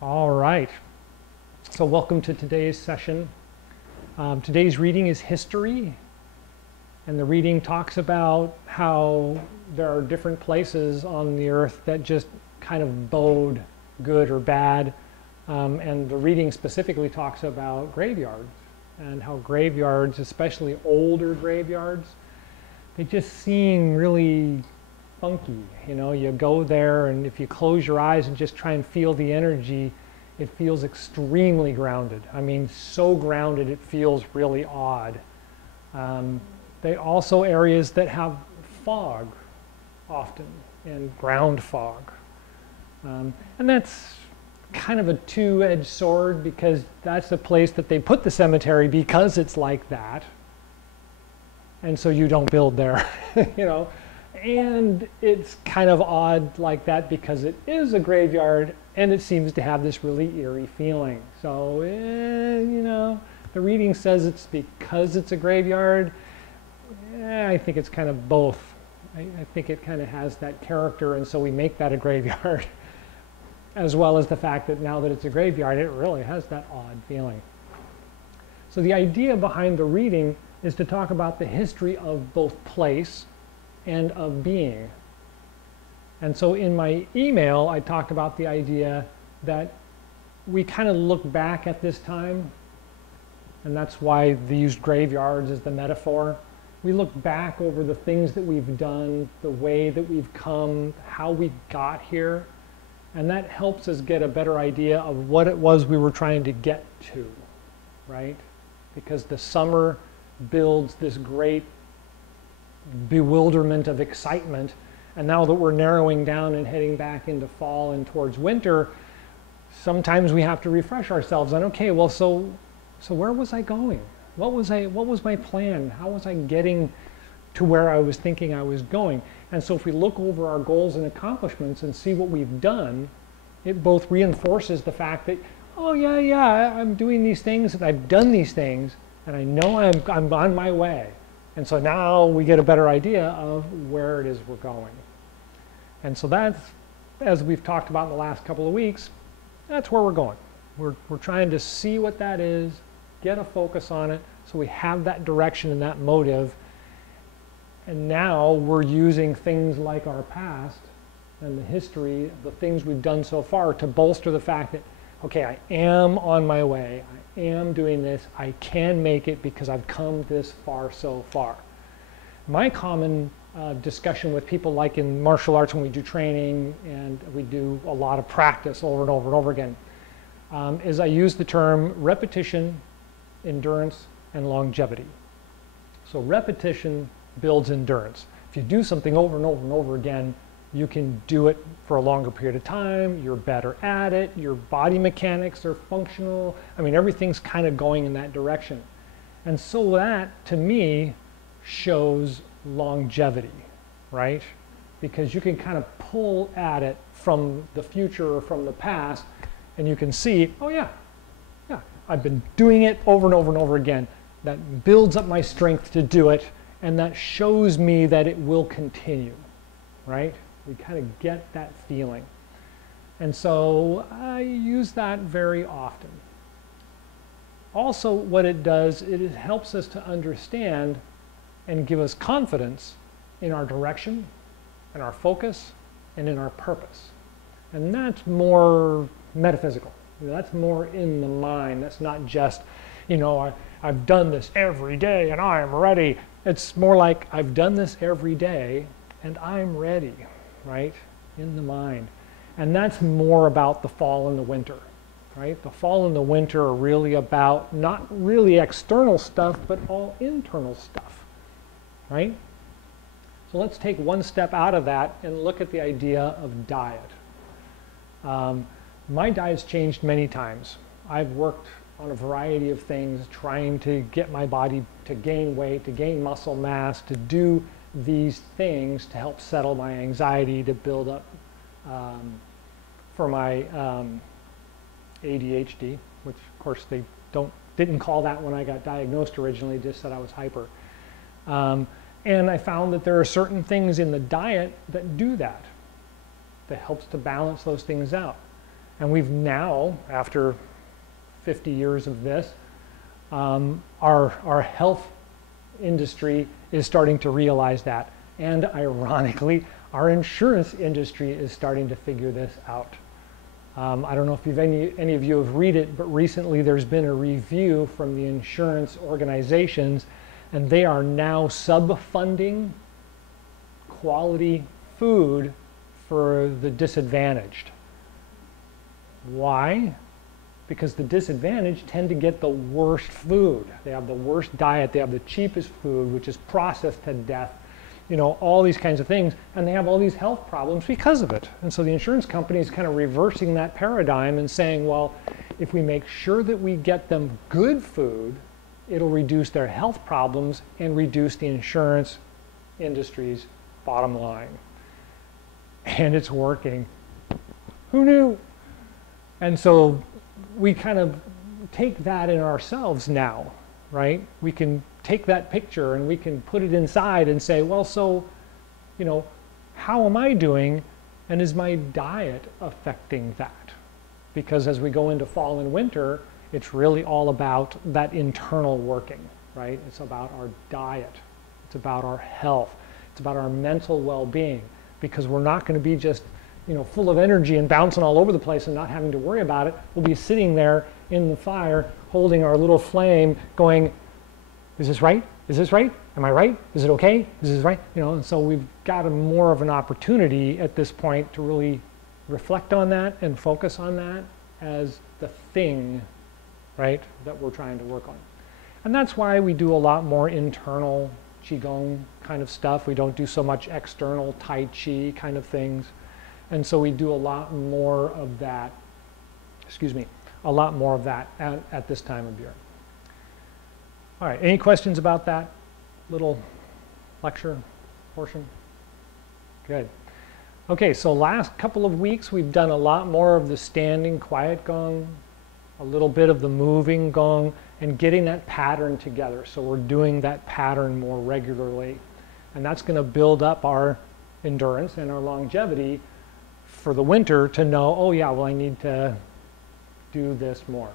All right. So welcome to today's session. Today's reading is history. And the reading talks about how there are different places on the earth that just kind of bode good or bad. And the reading specifically talks about graveyards and how graveyards, especially older graveyards, they just seem really funky. You know, you go there and if you close your eyes and just try and feel the energy, it feels extremely grounded. I mean, so grounded it feels really odd. They also areas that have fog often, and ground fog. And that's kind of a two-edged sword, because that's the place that they put the cemetery because it's like that. And so you don't build there, you know. And it's kind of odd like that because it is a graveyard and it seems to have this really eerie feeling. So, you know, the reading says it's because it's a graveyard. I think it's kind of both. I think it kind of has that character, and so we make that a graveyard, as well as the fact that now that it's a graveyard, it really has that odd feeling. So the idea behind the reading is to talk about the history of both place and of being. And so in my email, I talked about the idea that we kind of look back at this time, and that's why they used graveyards as the metaphor. We look back over the things that we've done, the way that we've come, how we got here, and that helps us get a better idea of what it was we were trying to get to, right? Because the summer builds this great bewilderment of excitement, and now that we're narrowing down and heading back into fall and towards winter, sometimes we have to refresh ourselves on, okay, well, so where was I going? What was my plan? How was I getting to where I was thinking I was going? And so if we look over our goals and accomplishments and see what we've done, it both reinforces the fact that, oh yeah, I'm doing these things and I've done these things and I know I'm on my way. And so now we get a better idea of where it is we're going. And so that's, as we've talked about in the last couple of weeks, that's where we're going. We're trying to see what that is, get a focus on it, so we have that direction and that motive. And now we're using things like our past and the history, the things we've done so far, to bolster the fact that, okay, I am on my way, I am doing this, I can make it because I've come this far so far. My common discussion with people, like in martial arts when we do training and we do a lot of practice over and over and over again, is I use the term repetition, endurance, and longevity. So repetition builds endurance. If you do something over and over and over again, you can do it for a longer period of time, you're better at it, your body mechanics are functional. I mean, everything's kind of going in that direction. And so that, to me, shows longevity, right? Because you can kind of pull at it from the future or from the past, and you can see, oh yeah, I've been doing it over and over and over again. That builds up my strength to do it, and that shows me that it will continue, right? We kind of get that feeling. And so I use that very often. Also, what it does, it helps us to understand and give us confidence in our direction, in our focus, and in our purpose. And that's more metaphysical. That's more in the mind. That's not just, you know, I've done this every day and I am ready. It's more like I've done this every day and I'm ready, right? In the mind. And that's more about the fall and the winter, right? The fall and the winter are really about not really external stuff, but all internal stuff, right? So let's take one step out of that and look at the idea of diet. My diet's changed many times. I've worked on a variety of things trying to get my body to gain weight, to gain muscle mass, to do these things to help settle my anxiety, to build up for my ADHD, which of course they didn't call that when I got diagnosed originally, just said I was hyper. And I found that there are certain things in the diet that do that, that helps to balance those things out. And we've now, after 50 years of this, our health industry is starting to realize that. And ironically, our insurance industry is starting to figure this out. I don't know if any of you have read it, but recently there's been a review from the insurance organizations, and they are now sub-funding quality food for the disadvantaged. Why? Because the disadvantaged tend to get the worst food. They have the worst diet. They have the cheapest food, which is processed to death. You know, all these kinds of things, and they have all these health problems because of it. And so the insurance company is kind of reversing that paradigm and saying, well, if we make sure that we get them good food, it'll reduce their health problems and reduce the insurance industry's bottom line. And it's working. Who knew? And so we kind of take that in ourselves now, right? We can take that picture and we can put it inside and say, well, so, you know, how am I doing? And is my diet affecting that? Because as we go into fall and winter, it's really all about that internal working, right? It's about our diet. It's about our health. It's about our mental well-being, because we're not going to be just, you know, full of energy and bouncing all over the place and not having to worry about it. We'll be sitting there in the fire, holding our little flame, going, is this right? Is this right? Am I right? Is it okay? Is this right? You know, and so we've got more of an opportunity at this point to really reflect on that and focus on that as the thing, right, that we're trying to work on. And that's why we do a lot more internal Chi Gung kind of stuff. We don't do so much external Tai Chi kind of things. And so we do a lot more of that, a lot more of that at this time of year. All right, any questions about that little lecture portion? Good. Okay, so last couple of weeks we've done a lot more of the standing quiet gong, a little bit of the moving gong, and getting that pattern together. So we're doing that pattern more regularly. And that's going to build up our endurance and our longevity for the winter to know, oh yeah, well I need to do this more.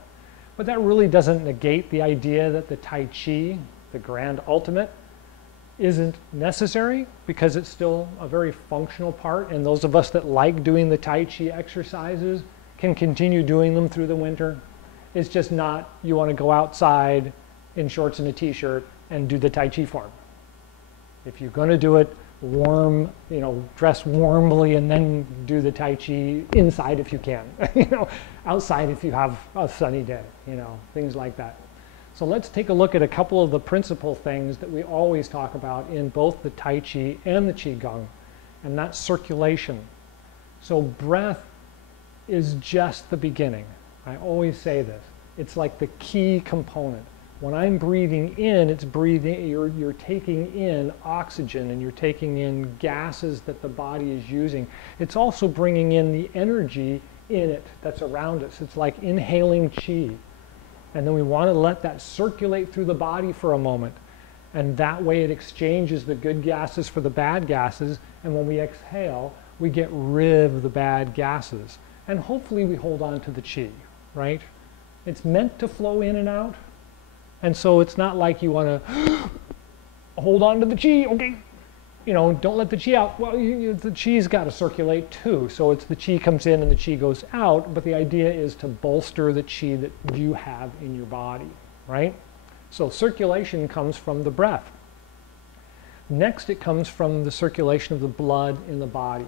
But that really doesn't negate the idea that the Tai Chi, the grand ultimate, isn't necessary, because it's still a very functional part, and those of us that like doing the Tai Chi exercises can continue doing them through the winter. It's just not, you want to go outside in shorts and a t-shirt and do the Tai Chi form. If you're going to do it, warm, you know, dress warmly and then do the Tai Chi inside if you can, you know, outside if you have a sunny day, you know, things like that. So let's take a look at a couple of the principal things that we always talk about in both the Tai Chi and the Chi Gung, and that's circulation. So breath is just the beginning. I always say this. It's like the key component. When I'm breathing in, it's breathing, you're taking in oxygen and you're taking in gases that the body is using. It's also bringing in the energy in it that's around us. It's like inhaling chi. And then we want to let that circulate through the body for a moment. And that way it exchanges the good gases for the bad gases. And when we exhale, we get rid of the bad gases. And hopefully we hold on to the chi, right? It's meant to flow in and out. And so it's not like you want to hold on to the chi, okay? You know, don't let the chi out. Well, the chi's got to circulate too. So it's the chi comes in and the chi goes out. But the idea is to bolster the chi that you have in your body, right? So circulation comes from the breath. Next, it comes from the circulation of the blood in the body.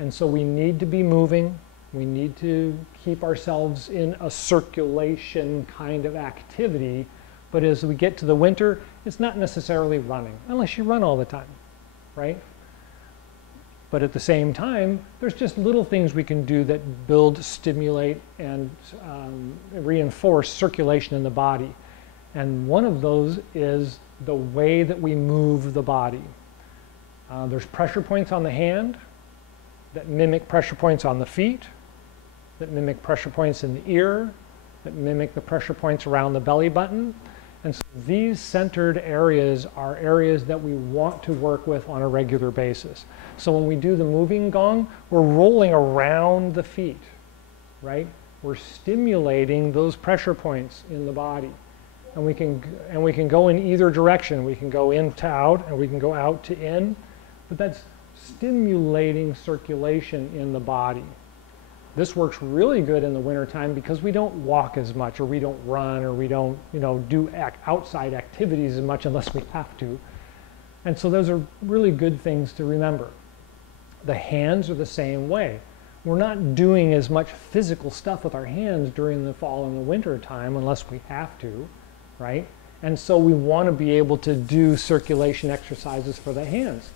And so we need to be moving. We need to keep ourselves in a circulation kind of activity. But as we get to the winter, it's not necessarily running, unless you run all the time, right? But at the same time, there's just little things we can do that build, stimulate, and reinforce circulation in the body. And one of those is the way that we move the body. There's pressure points on the hand that mimic pressure points on the feet, that mimic pressure points in the ear, that mimic the pressure points around the belly button. And so these centered areas are areas that we want to work with on a regular basis. So when we do the moving gong, we're rolling around the feet, right? We're stimulating those pressure points in the body. And we can go in either direction. We can go in to out, and we can go out to in, but that's stimulating circulation in the body. This works really good in the wintertime because we don't walk as much, or we don't run, or we don't, do outside activities as much unless we have to. And so those are really good things to remember. The hands are the same way. We're not doing as much physical stuff with our hands during the fall and the winter time unless we have to, right? And so we want to be able to do circulation exercises for the hands.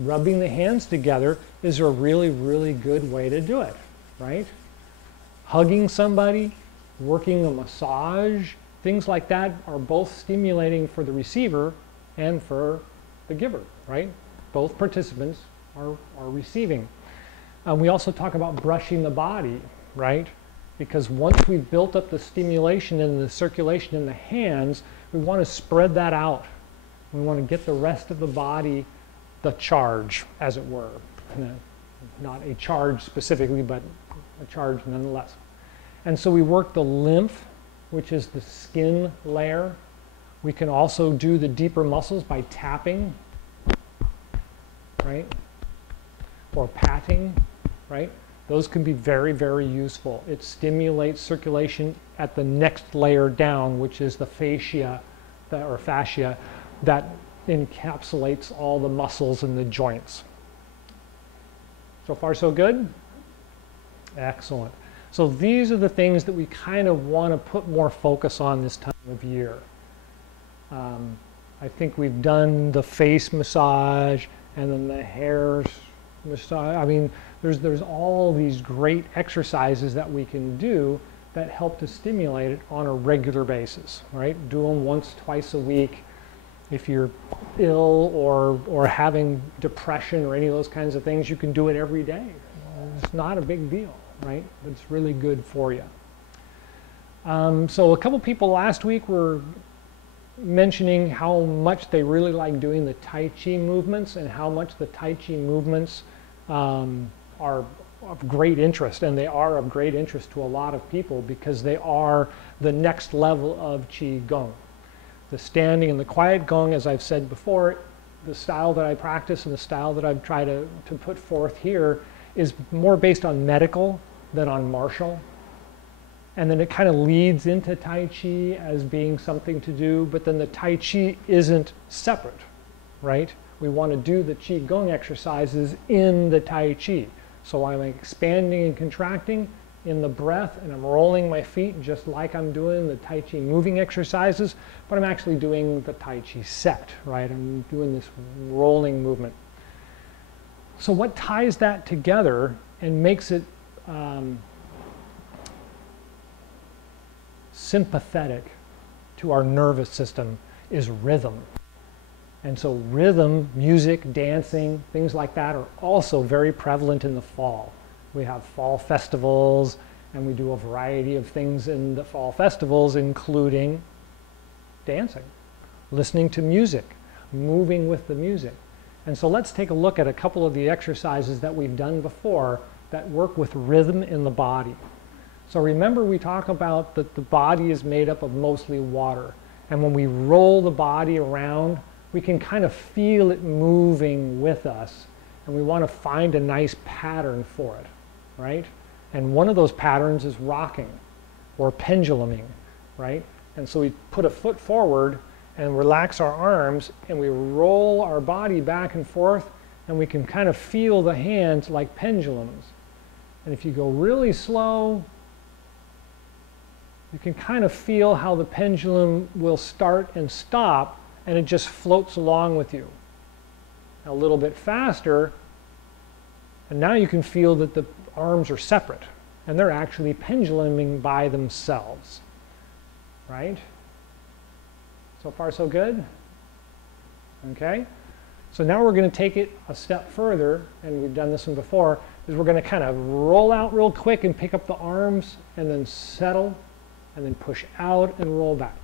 Rubbing the hands together is a really, really good way to do it, right? Hugging somebody, working a massage, things like that are both stimulating for the receiver and for the giver, right? Both participants are receiving. We also talk about brushing the body, right? Because once we've built up the stimulation and the circulation in the hands, we want to spread that out. We want to get the rest of the body the charge, as it were. Not a charge specifically, but a charge nonetheless. And so we work the lymph, which is the skin layer. We can also do the deeper muscles by tapping, right? Or patting, right? Those can be very, very useful. It stimulates circulation at the next layer down, which is the fascia, or fascia, that encapsulates all the muscles and the joints. So far, so good? Excellent. So these are the things that we kind of want to put more focus on this time of year. I think we've done the face massage and then the hair massage. I mean, there's all these great exercises that we can do that help to stimulate it on a regular basis, right? Do them once, twice a week. If you're ill or having depression or any of those kinds of things, you can do it every day. It's not a big deal, right? It's really good for you. So a couple people last week were mentioning how much they really like doing the Tai Chi movements and how much the Tai Chi movements are of great interest, and they are of great interest to a lot of people because they are the next level of Chi Gung. The standing and the quiet Gung, as I've said before, the style that I practice and the style that I've tried to put forth here is more based on medical than on martial. And then it kind of leads into Tai Chi as being something to do, but then the Tai Chi isn't separate, right? We want to do the Chi Gung exercises in the Tai Chi. So I'm expanding and contracting in the breath, and I'm rolling my feet just like I'm doing the Tai Chi moving exercises, but I'm actually doing the Tai Chi set, right? I'm doing this rolling movement. So what ties that together and makes it sympathetic to our nervous system is rhythm. And so rhythm, music, dancing, things like that are also very prevalent in the fall. We have fall festivals, and we do a variety of things in the fall festivals, including dancing, listening to music, moving with the music. And so let's take a look at a couple of the exercises that we've done before that work with rhythm in the body. So remember, we talk about that the body is made up of mostly water. And when we roll the body around, we can kind of feel it moving with us. And we want to find a nice pattern for it, right? And one of those patterns is rocking or penduluming, right? And so we put a foot forward and relax our arms, and we roll our body back and forth, and we can kind of feel the hands like pendulums. And if you go really slow, you can kind of feel how the pendulum will start and stop, and it just floats along with you. A little bit faster, and now you can feel that the arms are separate, and they're actually penduluming by themselves, right? So far, so good? Okay. So now we're going to take it a step further, and we've done this one before, is we're going to kind of roll out real quick and pick up the arms, and then settle, and then push out and roll back.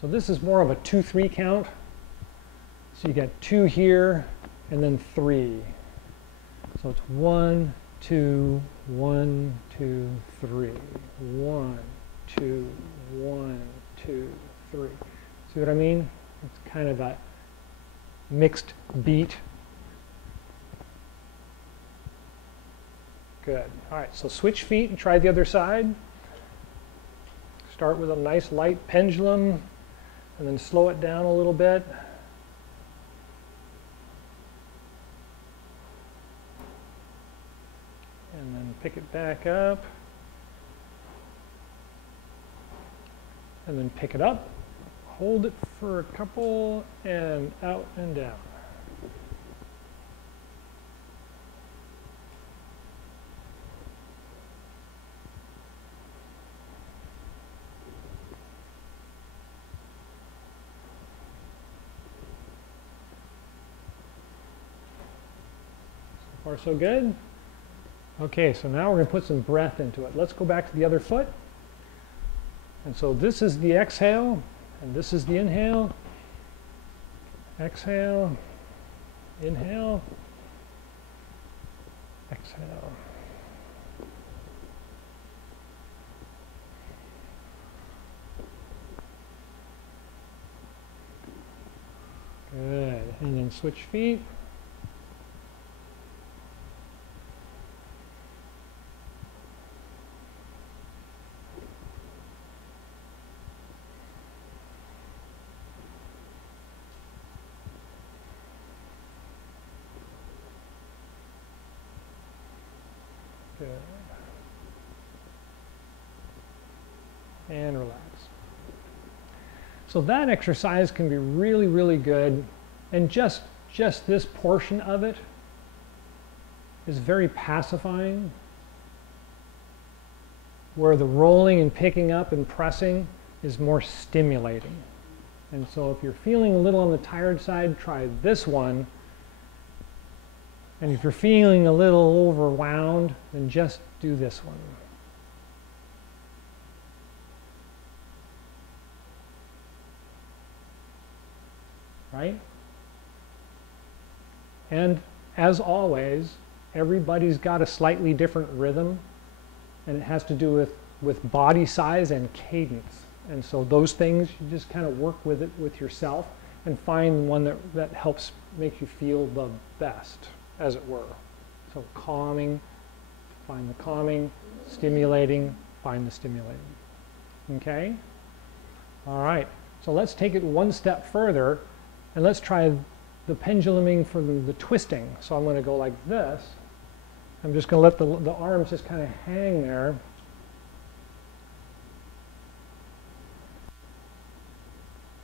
So this is more of a 2-3 count. So you get 2 here and then 3. So it's 1, 2, 1, 2, 3. 1, 2, 1, 2, 3. See what I mean? It's kind of a mixed beat. Good. All right, so switch feet and try the other side. Start with a nice light pendulum and then slow it down a little bit. And then pick it back up. And then pick it up. Hold it for a couple and out and down. So far so good? Okay, so now we're going to put some breath into it. Let's go back to the other foot. And so this is the exhale, and this is the inhale. Exhale, inhale, exhale. Good. And then switch feet. Good. And relax. So that exercise can be really, really good. And just this portion of it is very pacifying, where the rolling and picking up and pressing is more stimulating. And so if you're feeling a little on the tired side, try this one. And if you're feeling a little overwhelmed, then just do this one. Right? And as always, everybody's got a slightly different rhythm, and it has to do with body size and cadence. And so those things, you just kind of work with it with yourself and find one that helps make you feel the best, as it were. So calming, find the calming, stimulating, find the stimulating. Okay? All right. So let's take it one step further, and let's try the penduluming for the twisting. So I'm going to go like this. I'm just going to let the arms just kind of hang there.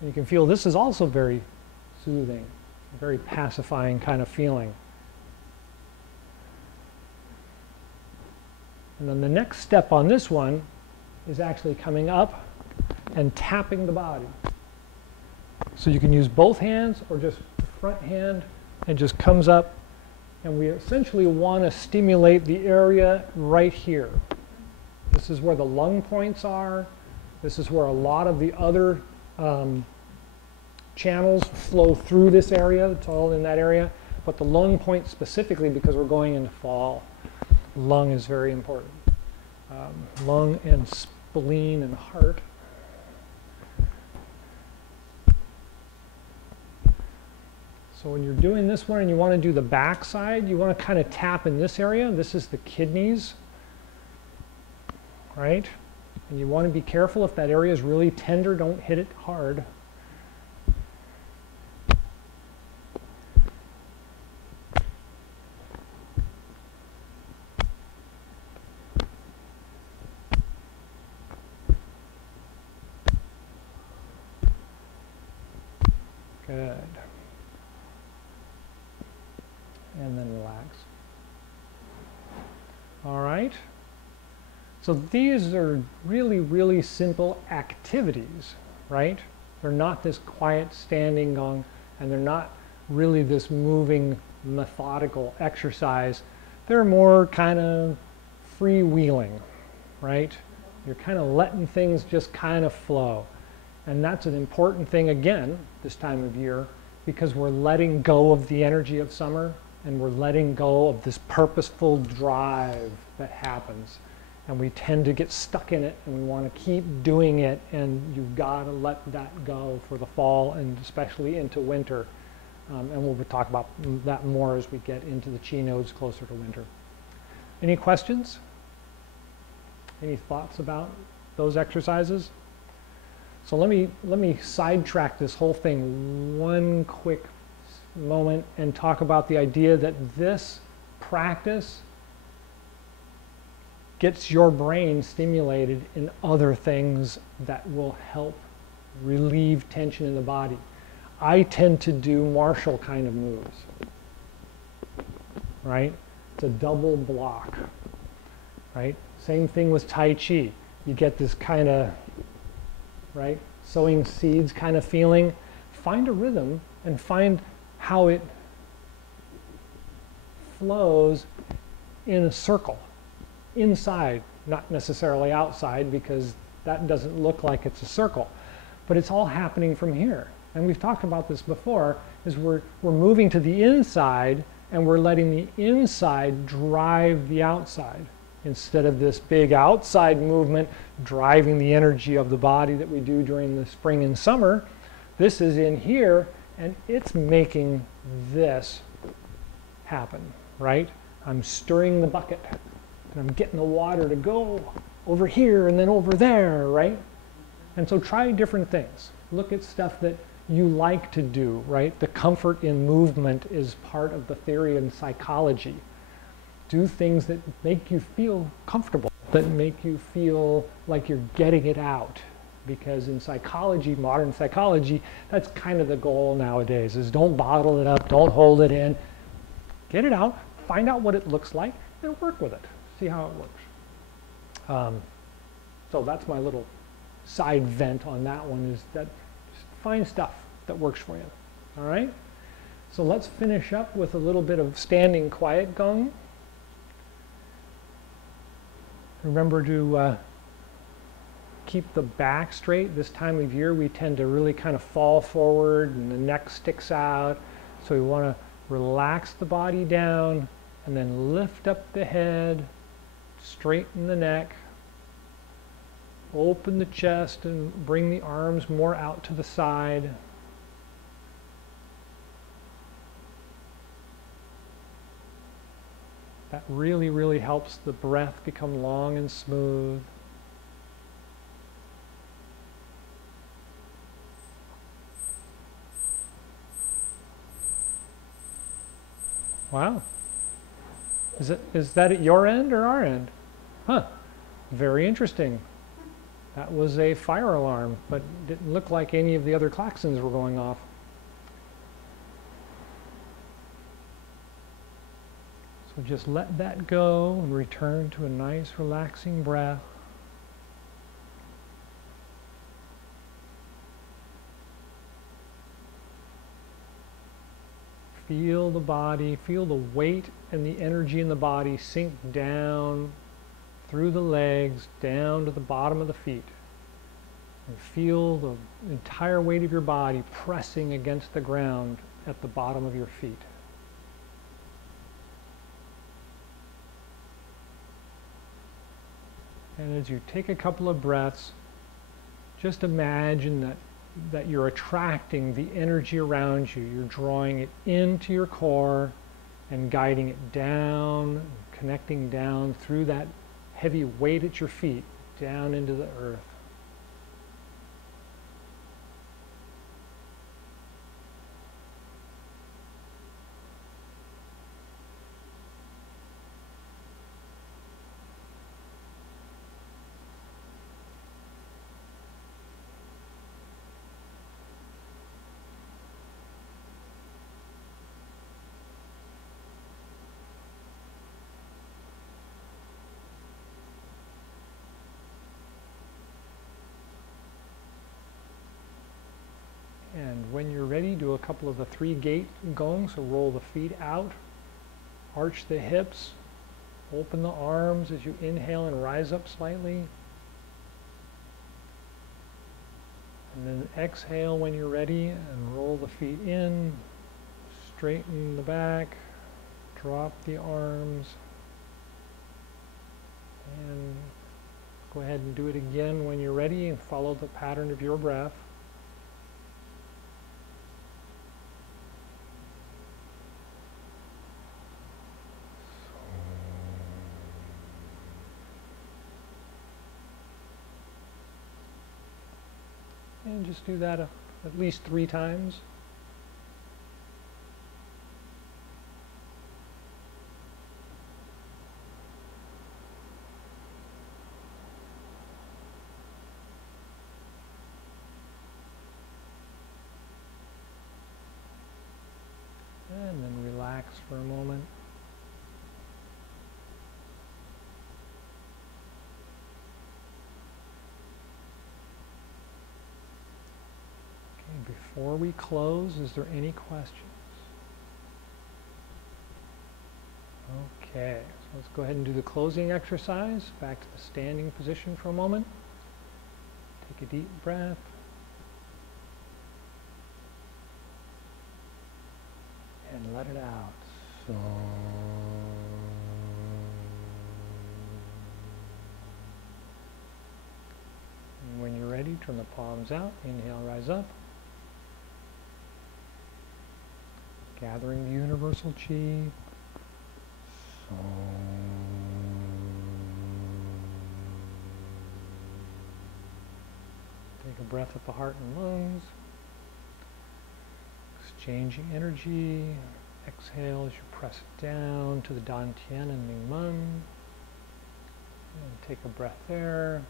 And you can feel this is also very soothing, very pacifying kind of feeling. And then the next step on this one is actually coming up and tapping the body. So you can use both hands or just the front hand, and just comes up, and we essentially want to stimulate the area right here. This is where the lung points are. This is where a lot of the other channels flow through this area. It's all in that area. But the lung point specifically, because we're going into fall, lung is very important. Lung and spleen and heart. So when you're doing this one and you want to do the back side, you want to kind of tap in this area. This is the kidneys, right? And you want to be careful if that area is really tender, don't hit it hard. Good. And then relax. All right. So these are really, really simple activities, right? They're not this quiet standing gong, and they're not really this moving, methodical exercise. They're more kind of freewheeling, right? You're kind of letting things just kind of flow. And that's an important thing, again, this time of year, because we're letting go of the energy of summer and we're letting go of this purposeful drive that happens. And we tend to get stuck in it and we want to keep doing it, and you've got to let that go for the fall and especially into winter. And we'll talk about that more as we get into the chi nodes closer to winter. Any questions? Any thoughts about those exercises? So let me sidetrack this whole thing one quick moment and talk about the idea that this practice gets your brain stimulated in other things that will help relieve tension in the body. I tend to do martial kind of moves, right? It's a double block, right? Same thing with Tai Chi. You get this kind of, right, sowing seeds kind of feeling. Find a rhythm and find how it flows in a circle, inside, not necessarily outside, because that doesn't look like it's a circle. But it's all happening from here. And we've talked about this before, is we're moving to the inside and we're letting the inside drive the outside. Instead of this big outside movement driving the energy of the body that we do during the spring and summer, this is in here and it's making this happen, right? I'm stirring the bucket and I'm getting the water to go over here and then over there, right? And so try different things. Look at stuff that you like to do, right? The comfort in movement is part of the theory in psychology. Do things that make you feel comfortable, that make you feel like you're getting it out. Because in psychology, modern psychology, that's kind of the goal nowadays, is don't bottle it up, don't hold it in. Get it out, find out what it looks like, and work with it. See how it works. So that's my little side vent on that one, is that just find stuff that works for you. All right? So let's finish up with a little bit of standing quiet gong. Remember to keep the back straight. This time of year we tend to really kind of fall forward and the neck sticks out. So we want to relax the body down and then lift up the head, straighten the neck, open the chest and bring the arms more out to the side. That really, really helps the breath become long and smooth. Wow. Is that at your end or our end? Huh. Very interesting. That was a fire alarm, but didn't look like any of the other klaxons were going off. So just let that go and return to a nice relaxing breath. Feel the body, feel the weight and the energy in the body sink down through the legs, down to the bottom of the feet. And feel the entire weight of your body pressing against the ground at the bottom of your feet. And as you take a couple of breaths, just imagine that you're attracting the energy around you. You're drawing it into your core and guiding it down, connecting down through that heavy weight at your feet, down into the earth. And when you're ready, do a couple of the 3 gate gongs. So roll the feet out, arch the hips, open the arms as you inhale and rise up slightly. And then exhale when you're ready and roll the feet in, straighten the back, drop the arms, and go ahead and do it again when you're ready and follow the pattern of your breath. And just do that at least 3 times. And then relax for a moment. Okay, before we close, is there any questions? Okay, so let's go ahead and do the closing exercise. Back to the standing position for a moment. Take a deep breath. And let it out. So, and when you're ready, turn the palms out. Inhale, rise up. Gathering the universal chi. So, take a breath at the heart and lungs. Exchanging energy. Exhale as you press it down to the Dantian and Mingmen. And take a breath there.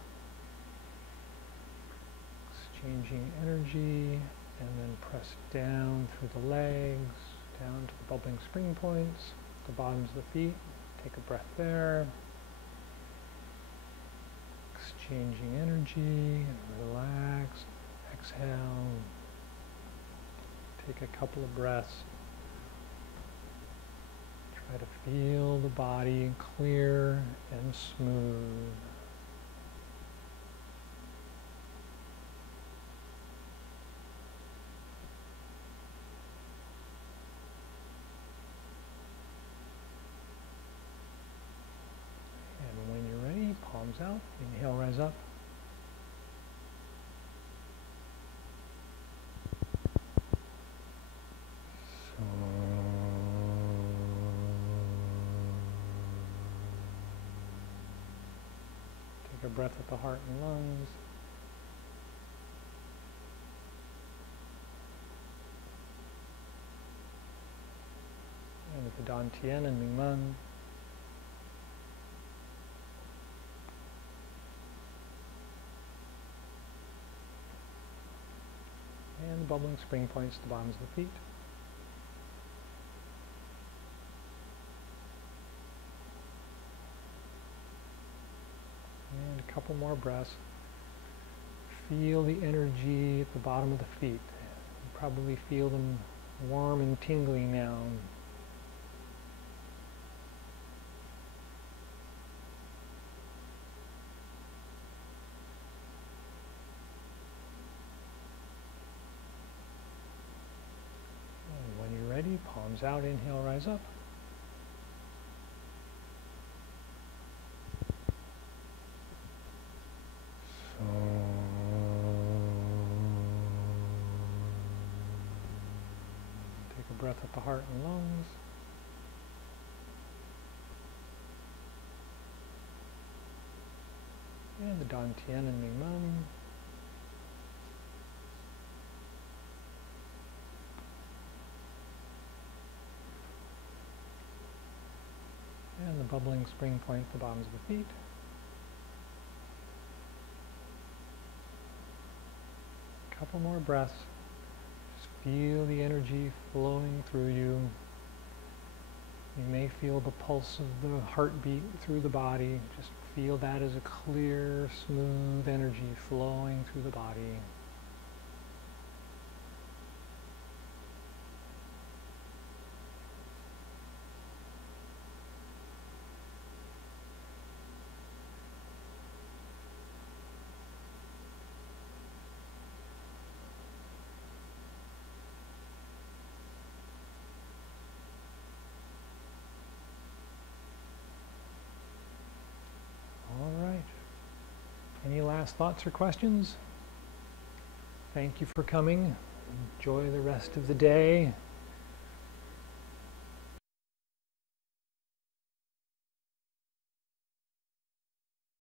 Exchanging energy, and then press it down through the legs, down to the bubbling spring points, the bottoms of the feet. Take a breath there. Exchanging energy, relax, exhale. Take a couple of breaths. Try to feel the body clear and smooth. And when you're ready, palms out, inhale, rise up. Take a breath at the heart and lungs. And with the Dantian and Mingmen. And the bubbling spring points to the bottoms of the feet. And a couple more breaths. Feel the energy at the bottom of the feet. You probably feel them warm and tingling now. And when you're ready, palms out, inhale, rise up. Take a breath at the heart and lungs. And the Dantian and Mingmen. And the bubbling spring point at the bottoms of the feet. Couple more breaths. Just feel the energy flowing through you. You may feel the pulse of the heartbeat through the body. Just feel that as a clear, smooth energy flowing through the body. last thoughts or questions? Thank you for coming. Enjoy the rest of the day.